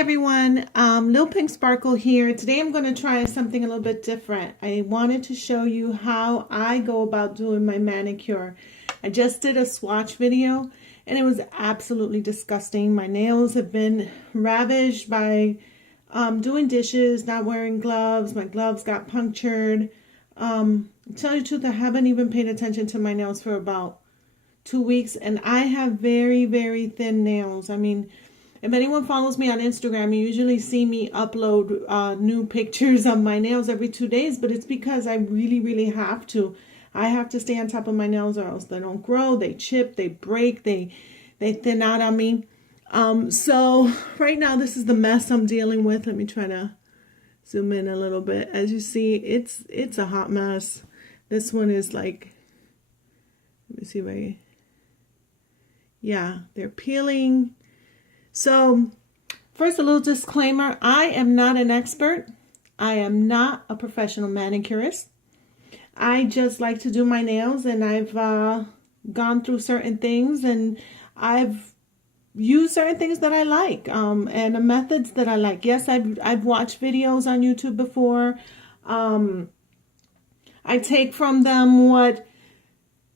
everyone, Lil Pink Sparkle here. Today I'm going to try something a little bit different. I wanted to show you how I go about doing my manicure. I just did a swatch video and it was absolutely disgusting. My nails have been ravaged by doing dishes, not wearing gloves. My gloves got punctured. To tell you the truth, I haven't even paid attention to my nails for about 2 weeks, and I have very, very thin nails. I mean, if anyone follows me on Instagram, you usually see me upload new pictures of my nails every 2 days, but it's because I really, really have to. I have to stay on top of my nails or else they don't grow, they chip, they break, they thin out on me. So right now this is the mess I'm dealing with. Let me try to zoom in a little bit. As you see, it's a hot mess. This one is like, let me see if I, yeah, they're peeling. So first, a little disclaimer, I am not an expert. I am not a professional manicurist. I just like to do my nails, and I've gone through certain things, and I've used certain things that I like, and the methods that I like. Yes, I've watched videos on YouTube before. I take from them what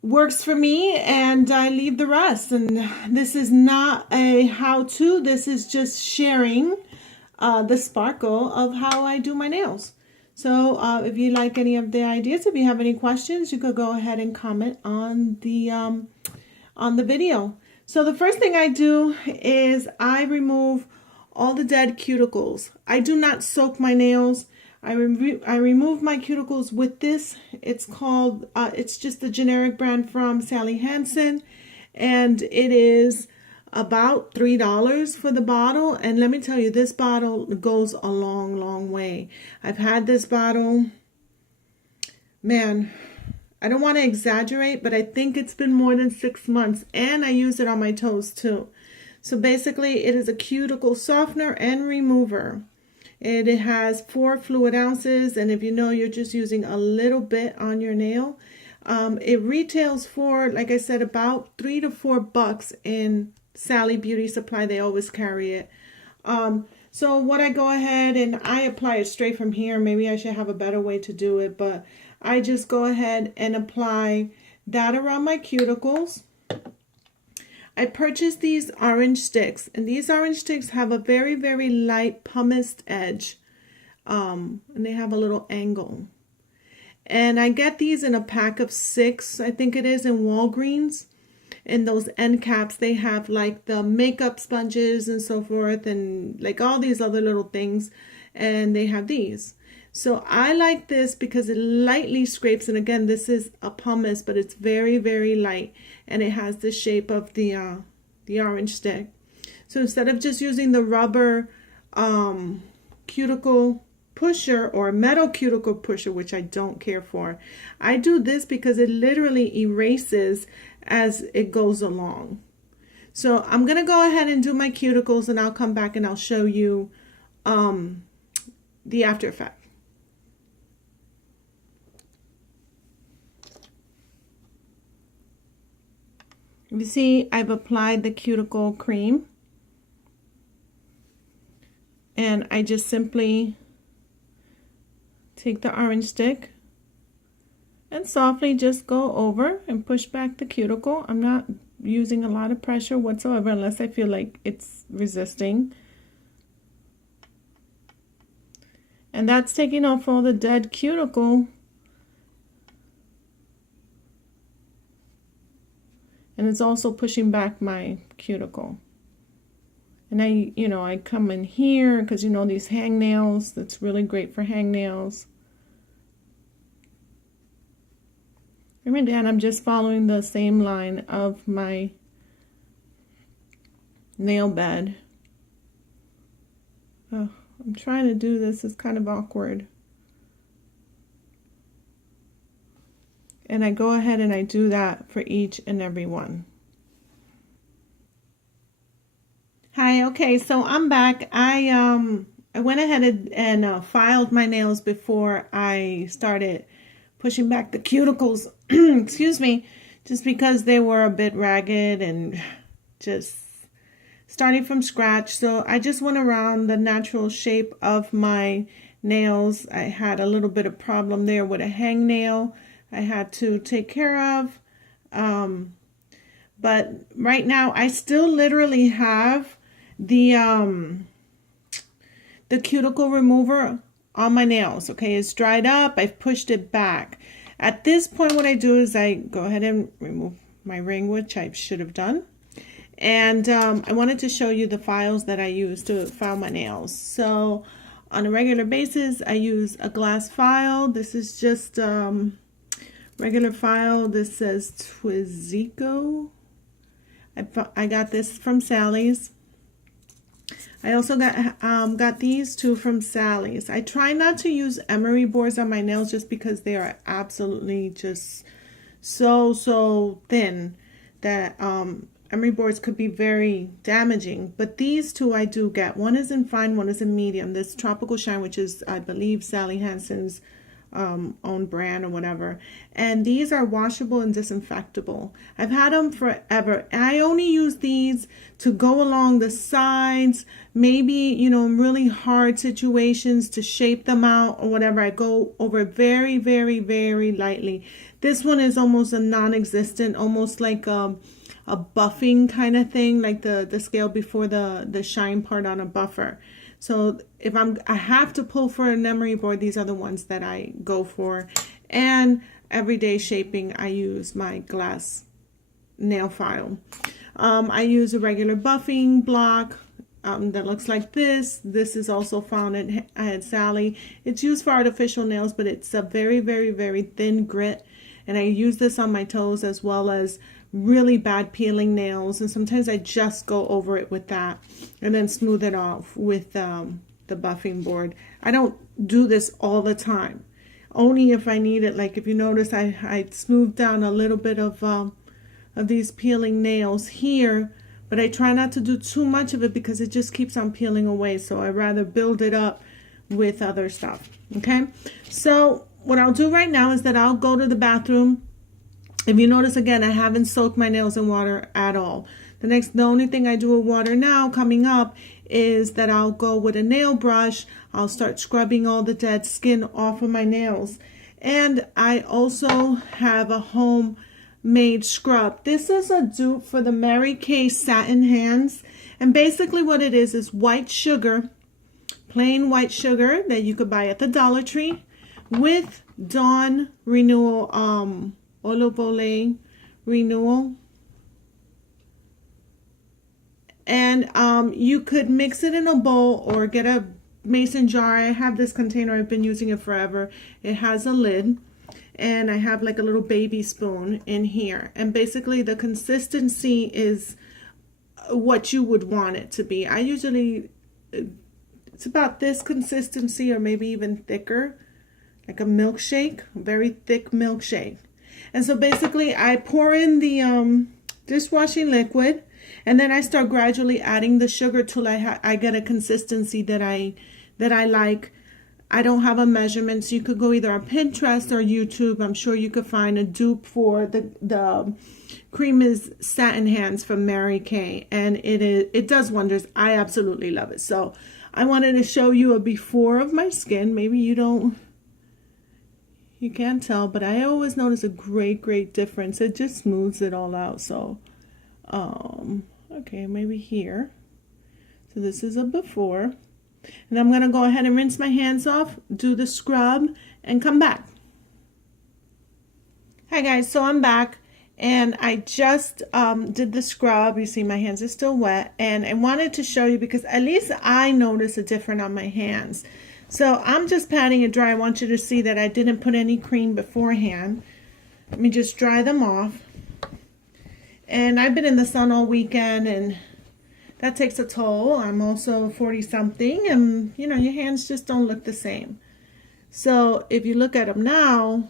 works for me and I leave the rest. And this is not a how-to. This is just sharing the sparkle of how I do my nails. So if you like any of the ideas, if you have any questions, you could go ahead and comment on the video. So the first thing I do is I remove all the dead cuticles. I do not soak my nails. I remove my cuticles with this. It's called, it's just the generic brand from Sally Hansen, and it is about $3 for the bottle. And let me tell you, this bottle goes a long, long way. I've had this bottle, man, I don't want to exaggerate, but I think it's been more than 6 months, and I use it on my toes too. So basically, it is a cuticle softener and remover. It has 4 fluid ounces, and if you know you're just using a little bit on your nail, it retails for, like I said, about $3 to $4 in Sally Beauty Supply. They always carry it. So what I go ahead and I apply it straight from here. Maybe I should have a better way to do it, but I just go ahead and apply that around my cuticles. I purchased these orange sticks, and these orange sticks have a very, very light pumiced edge, and they have a little angle. And I get these in a pack of 6, I think it is, in Walgreens. And those end caps, they have like the makeup sponges and so forth, and like all these other little things, and they have these. So I like this because it lightly scrapes, and again, this is a pumice, but it's very, very light, and it has the shape of the orange stick. So instead of just using the rubber cuticle pusher or metal cuticle pusher, which I don't care for, I do this because it literally erases as it goes along. So I'm gonna go ahead and do my cuticles, and I'll come back and I'll show you the after effect. You see, I've applied the cuticle cream, and I just simply take the orange stick and softly just go over and push back the cuticle. I'm not using a lot of pressure whatsoever unless I feel like it's resisting. And that's taking off all the dead cuticle. And it's also pushing back my cuticle. And I come in here because, these hangnails, that's really great for hangnails. And again, I'm just following the same line of my nail bed. Oh, I'm trying to do this. It's kind of awkward. And I go ahead and I do that for each and every one. Hi, okay, so I'm back. I went ahead and filed my nails before I started pushing back the cuticles, excuse me, just because they were a bit ragged and just starting from scratch. So I just went around the natural shape of my nails. I had a little bit of problem there with a hangnail I had to take care of. But right now I still literally have the cuticle remover on my nails. Okay, it's dried up. I've pushed it back. At this point, what I do is I go ahead and remove my ring, which I should have done. And I wanted to show you the files that I use to file my nails. So on a regular basis, I use a glass file. This is just regular file. This says Twizico. I got this from Sally's. I also got these two from Sally's. I try not to use emery boards on my nails just because they are absolutely just so thin that emery boards could be very damaging. But these two I do get. One is in fine, one is in medium. This Tropical Shine, which is, I believe, Sally Hansen's own brand or whatever, and these are washable and disinfectable. I've had them forever. I only use these to go along the sides, maybe, you know, in really hard situations to shape them out or whatever. I go over it very lightly. This one is almost a non-existent, almost like a buffing kind of thing, like the scale before the shine part on a buffer. So if I have to pull for an emery board, these are the ones that I go for. And everyday shaping, I use my glass nail file. I use a regular buffing block that looks like this. This is also found at Sally. It's used for artificial nails, but it's a very thin grit. And I use this on my toes as well as really bad peeling nails, and sometimes I just go over it with that and then smooth it off with the buffing board. I don't do this all the time, only if I need it. Like if you notice, I smoothed down a little bit of these peeling nails here, but I try not to do too much of it because it just keeps on peeling away. So I rather build it up with other stuff. Okay, so what I'll do right now is that I'll go to the bathroom. If you notice, again, I haven't soaked my nails in water at all. The only thing I do with water now coming up is that I'll go with a nail brush. I'll start scrubbing all the dead skin off of my nails. And I also have a homemade scrub. This is a dupe for the Mary Kay Satin Hands. And basically what it is white sugar, plain white sugar that you could buy at the Dollar Tree with Dawn Renewal, Olive Oil Renewal, and you could mix it in a bowl or get a mason jar. I have this container, I've been using it forever. It has a lid, and I have like a little baby spoon in here, and basically the consistency is what you would want it to be. I usually, it's about this consistency or maybe even thicker, like a milkshake, a very thick milkshake. And so basically I pour in the dishwashing liquid, and then I start gradually adding the sugar till I get a consistency that I like. I don't have a measurement, so you could go either on Pinterest or YouTube. I'm sure you could find a dupe for the Cream is Satin Hands from Mary Kay, and it does wonders. I absolutely love it. So I wanted to show you a before of my skin. Maybe you can't tell, but I always notice a great difference. It just smooths it all out. So okay, maybe here. So this is a before, and I'm gonna go ahead and rinse my hands off, do the scrub, and come back. Hi guys, so I'm back, and I just did the scrub. You see my hands are still wet, and I wanted to show you because at least I notice a difference on my hands. So I'm just patting it dry. I want you to see that I didn't put any cream beforehand. Let me just dry them off. And I've been in the sun all weekend, and that takes a toll. I'm also 40 something, and you know, your hands just don't look the same. So if you look at them now,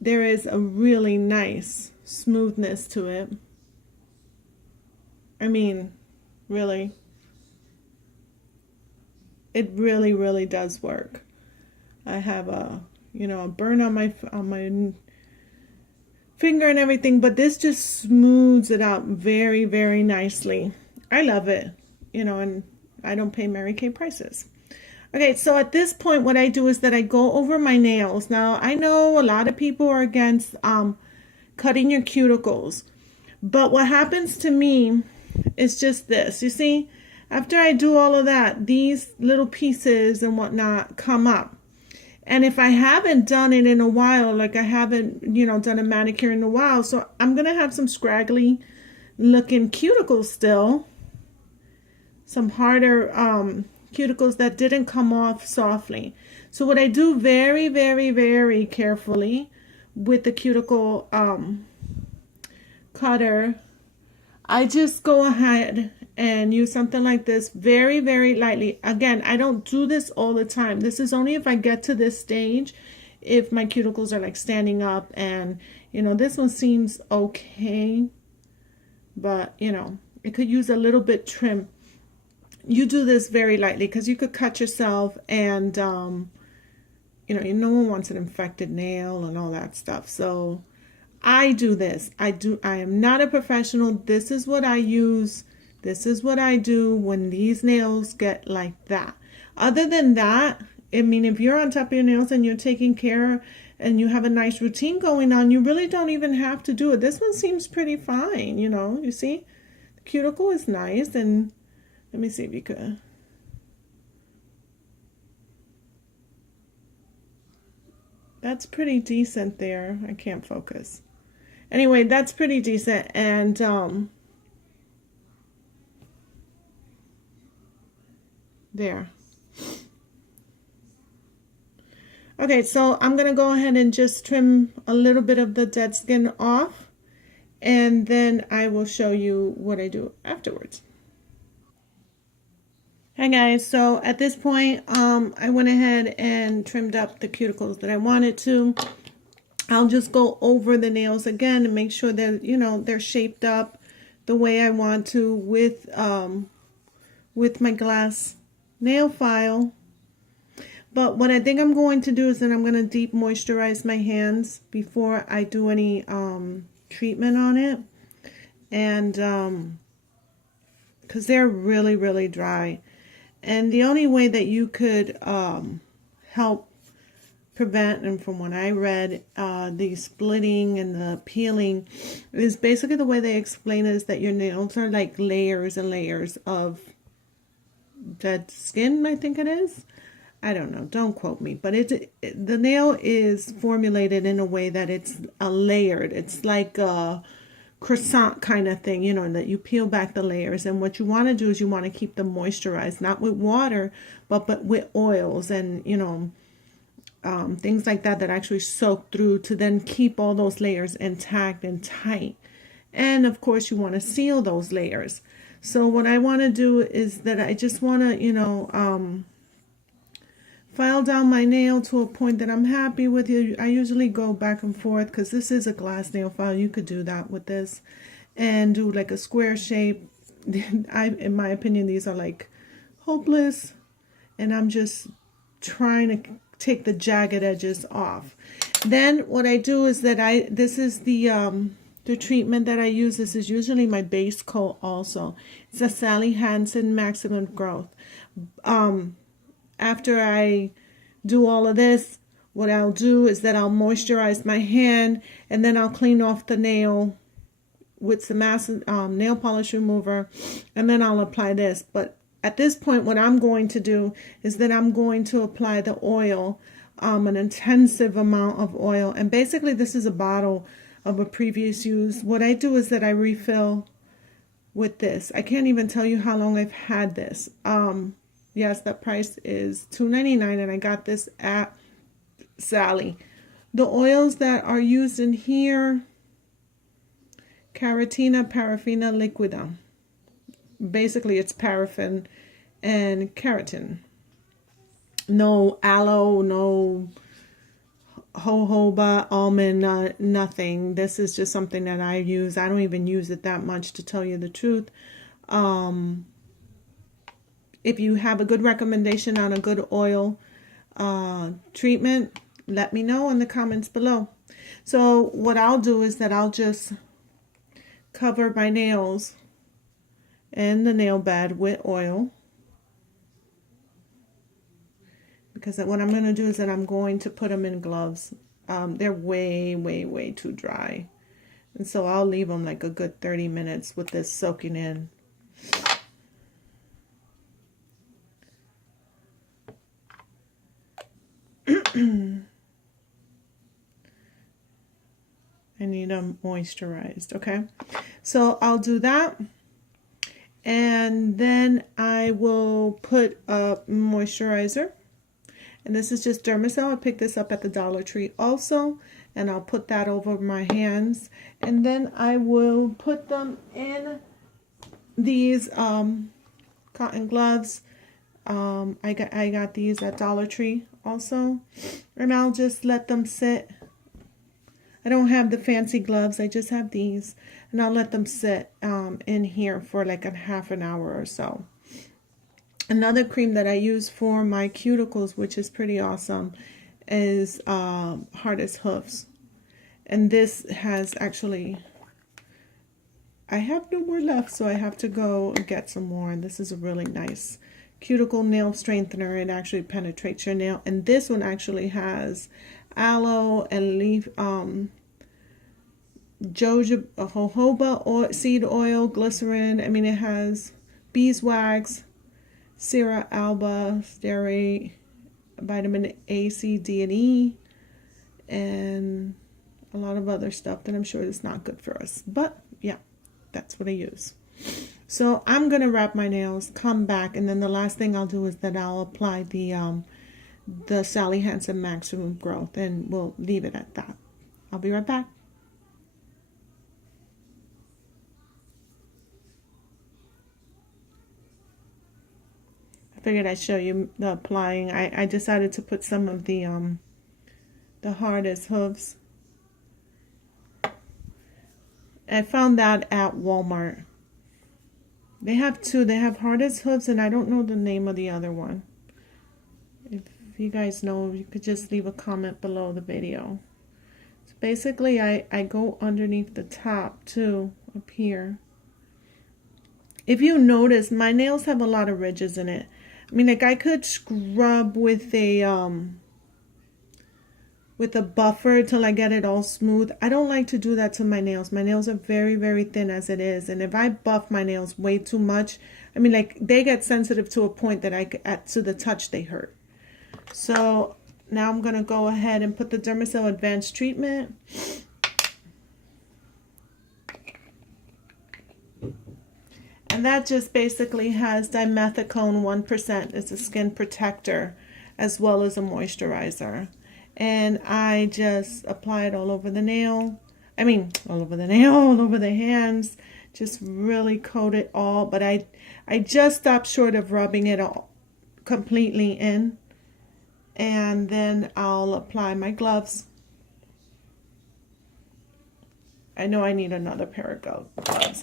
there is a really nice smoothness to it. I mean, really. It really does work. I have a burn on my finger and everything, but this just smooths it out very, very nicely. I love it, you know, and I don't pay Mary Kay prices. Okay, so at this point, what I do is that I go over my nails. Now, I know a lot of people are against cutting your cuticles, but what happens to me is just this. You see, after I do all of that, these little pieces and whatnot come up. And if I haven't done it in a while, like I haven't, you know, done a manicure in a while, so I'm going to have some scraggly looking cuticles still. Some harder cuticles that didn't come off softly. So what I do very, very, very carefully with the cuticle cutter, I just go ahead and use something like this very, very lightly. Again, I don't do this all the time. This is only if I get to this stage, if my cuticles are like standing up, and you know, this one seems okay, but you know, it could use a little bit trim. You do this very lightly because you could cut yourself, and you know, no one wants an infected nail and all that stuff. So I do this. I am not a professional. This is what I use. This is what I do when these nails get like that. Other than that, I mean, if you're on top of your nails and you're taking care and you have a nice routine going on, you really don't even have to do it. This one seems pretty fine, you know. You see, the cuticle is nice, and let me see if you could. That's pretty decent there. I can't focus. Anyway, that's pretty decent, and there. Okay, so I'm going to go ahead and just trim a little bit of the dead skin off, and then I will show you what I do afterwards. Hi guys, so at this point, I went ahead and trimmed up the cuticles that I wanted to. I'll just go over the nails again and make sure that, you know, they're shaped up the way I want to with my glass nail file. But what I think I'm going to do is that I'm going to deep moisturize my hands before I do any treatment on it. And because they're really, really dry. And the only way that you could help prevent, and from what I read, the splitting and the peeling is basically, the way they explain it is that your nails are like layers and layers of dead skin, I think it is. I don't know, don't quote me, but the nail is formulated in a way that it's a layered, it's like a croissant kind of thing, you know, that you peel back the layers. And what you want to do is you want to keep them moisturized, not with water, but with oils and, you know, things like that that actually soak through to then keep all those layers intact and tight. And of course you want to seal those layers. So what I want to do is that I just want to, you know, file down my nail to a point that I'm happy with. I usually go back and forth because this is a glass nail file. You could do that with this and do like a square shape. In my opinion, these are like hopeless, and I'm just trying to take the jagged edges off. Then what I do is that this is the treatment that I use. This is usually my base coat also. It's a Sally Hansen Maximum Growth. After I do all of this, what I'll do is that I'll moisturize my hand, and then I'll clean off the nail with some nail polish remover, and then I'll apply this. But at this point, what I'm going to do is that I'm going to apply the oil, an intensive amount of oil. And basically, this is a bottle of a previous use. What I do is that I refill with this. I can't even tell you how long I've had this. Yes, that price is $2.99, and I got this at Sally. The oils that are used in here: Caratina Paraffina Liquida. Basically, it's paraffin and keratin. No aloe, no jojoba, almond, nothing. This is just something that I use. I don't even use it that much, to tell you the truth. If you have a good recommendation on a good oil treatment, let me know in the comments below. So what I'll do is that I'll just cover my nails and the nail bed with oil, because what I'm going to do is that I'm going to put them in gloves. They're way too dry, and so I'll leave them like a good 30 minutes with this soaking in. I need them moisturized. Okay, so I'll do that, and then I will put a moisturizer, and this is just Dermis. I picked this up at the Dollar Tree also, and I'll put that over my hands, and then I will put them in these cotton gloves. I got these at Dollar Tree also, and I'll just let them sit. I don't have the fancy gloves, I just have these, and I'll let them sit in here for like a half an hour or so. Another cream that I use for my cuticles, which is pretty awesome, is Hard as Hoofs. And this has actually, I have no more left, so I have to go and get some more. And this is a really nice cuticle nail strengthener. It actually penetrates your nail. And this one actually has aloe and leaf, jojoba seed oil, glycerin. I mean, it has beeswax, Sierra alba, stearate, vitamin A, C, D, and E, and a lot of other stuff that I'm sure is not good for us. But yeah, that's what I use. So I'm gonna wrap my nails, come back, and then the last thing I'll do is that I'll apply the Sally Hansen Maximum Growth, and we'll leave it at that. I'll be right back. I figured I'd show you the applying. I decided to put some of the Hard as Hooves. I found that at Walmart. They have two. They have Hard as Hooves, and I don't know the name of the other one. If you guys know, you could just leave a comment below the video. So basically, I go underneath the top too, up here. If you notice, my nails have a lot of ridges in it. I mean, like I could scrub with a buffer till I get it all smooth. I don't like to do that to my nails. My nails are very thin as it is, and if I buff my nails way too much, I mean, like they get sensitive to a point that to the touch they hurt. So now I'm gonna go ahead and put the Dermis Advanced Treatment. And that just basically has dimethicone 1%. It's a skin protector as well as a moisturizer. And I just apply it all over the nail. I mean, all over the nail, all over the hands. Just really coat it all. But I just stopped short of rubbing it all completely in. And then I'll apply my gloves. I know I need another pair of gloves.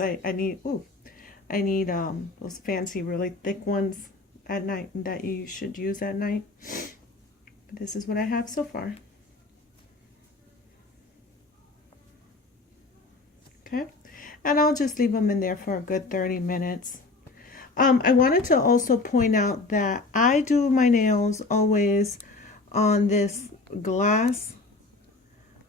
I need those fancy, really thick ones at night that you should use at night. But this is what I have so far. Okay, and I'll just leave them in there for a good 30 minutes. I wanted to also point out that I do my nails always on this glass.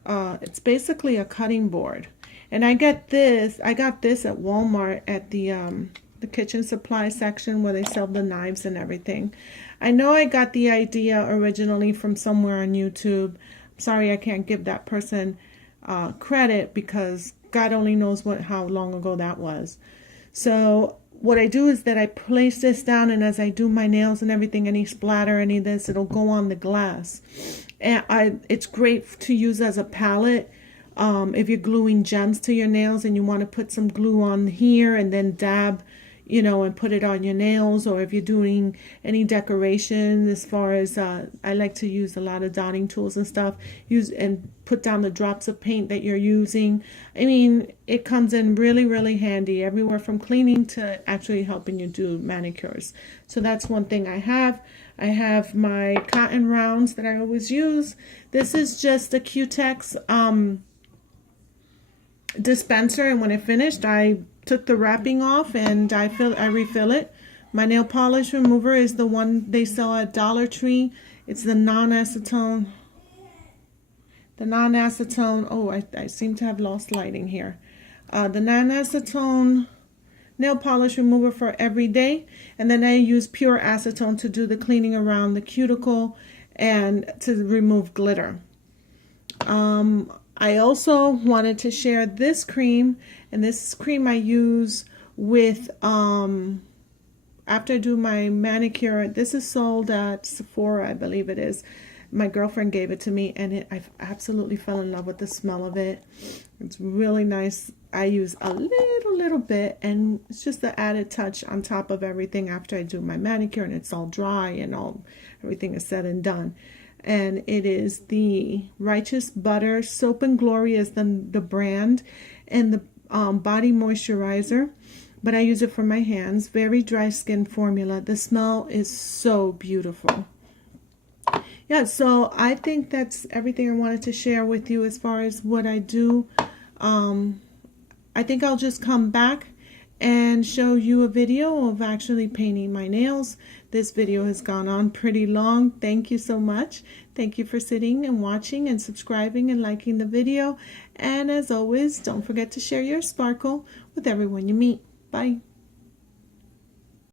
It's basically a cutting board. And I got this at Walmart at the kitchen supply section where they sell the knives and everything. I know I got the idea originally from somewhere on YouTube. I'm sorry I can't give that person credit because God only knows how long ago that was. So what I do is that I place this down, and as I do my nails and everything, any splatter, any of this, it'll go on the glass. And it's great to use as a palette. If you're gluing gems to your nails and you want to put some glue on here and then dab, you know, and put it on your nails, or if you're doing any decoration, as far as I like to use a lot of dotting tools and stuff, use and put down the drops of paint that you're using. I mean, it comes in really handy everywhere from cleaning to actually helping you do manicures. So that's one thing I have. I have my cotton rounds that I always use. This is just a Cutex dispenser, and when it finished, I took the wrapping off and I refill it. My nail polish remover is the one they sell at Dollar Tree. It's the non-acetone. Oh, I seem to have lost lighting here. The non-acetone nail polish remover for every day, and then I use pure acetone to do the cleaning around the cuticle and to remove glitter. I also wanted to share this cream, and this cream I use with after I do my manicure. This is sold at Sephora, I believe it is. My girlfriend gave it to me, and I absolutely fell in love with the smell of it. It's really nice. I use a little bit, and it's just the added touch on top of everything after I do my manicure and it's all dry and everything is said and done. And it is the Righteous Butter Soap and Glory is the brand, and the body moisturizer. But I use it for my hands. Very dry skin formula. The smell is so beautiful. Yeah, so I think that's everything I wanted to share with you as far as what I do. I think I'll just come back and show you a video of actually painting my nails. This video has gone on pretty long. Thank you so much. Thank you for sitting and watching and subscribing and liking the video. And as always, don't forget to share your sparkle with everyone you meet. Bye.